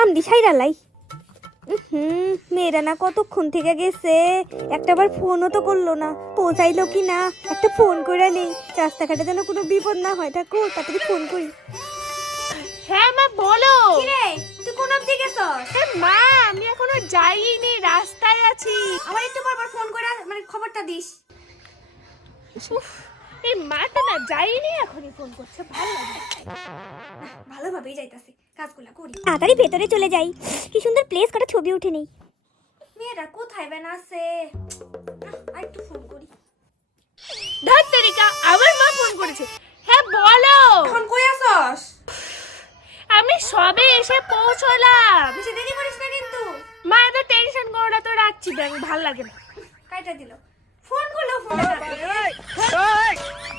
কাম দিশাই রালাই। মেয়েরা না কতক্ষণ থেকে গেছে, একটাবার ফোনও তো করলো না, পৌঁছাইলো কি না একটা ফোন করে নেই, রাস্তাঘাটে যেন কোনো বিপদ না হয়। ঠাকুর তাড়াতাড়ি ফোন করি। হ্যাঁ মা বলো। কি রে তুই কোন অবধি গেছস? মা আমি এখনো যাইনি, রাস্তায় আছি। আমার একটু পর ফোন করে মানে খবরটা দিস। উফ, এই মাটা না যাইনি, এখনই ফোন করছে, ভালো লাগে। ভালোভাবেই যাইতাছি, কাজগুলা করি। তাড়াতাড়ি ভেতরে চলে যাই, কি সুন্দর প্লেস কটা ছবি উঠে নেই। মেয়েরা কোথায় বেন আছে, আর একটু ফোন করি। ধাত্তারিকা আবার মা ফোন করেছে। হ্যাঁ বলো। এখন কই আছস? আমি সবে এসে পৌঁছলাম। বেশি দেরি করিস না কিন্তু। মা এত টেনশন করো না, তো রাখছি ব্যাং, ভাল লাগে না। কাইটা দিল।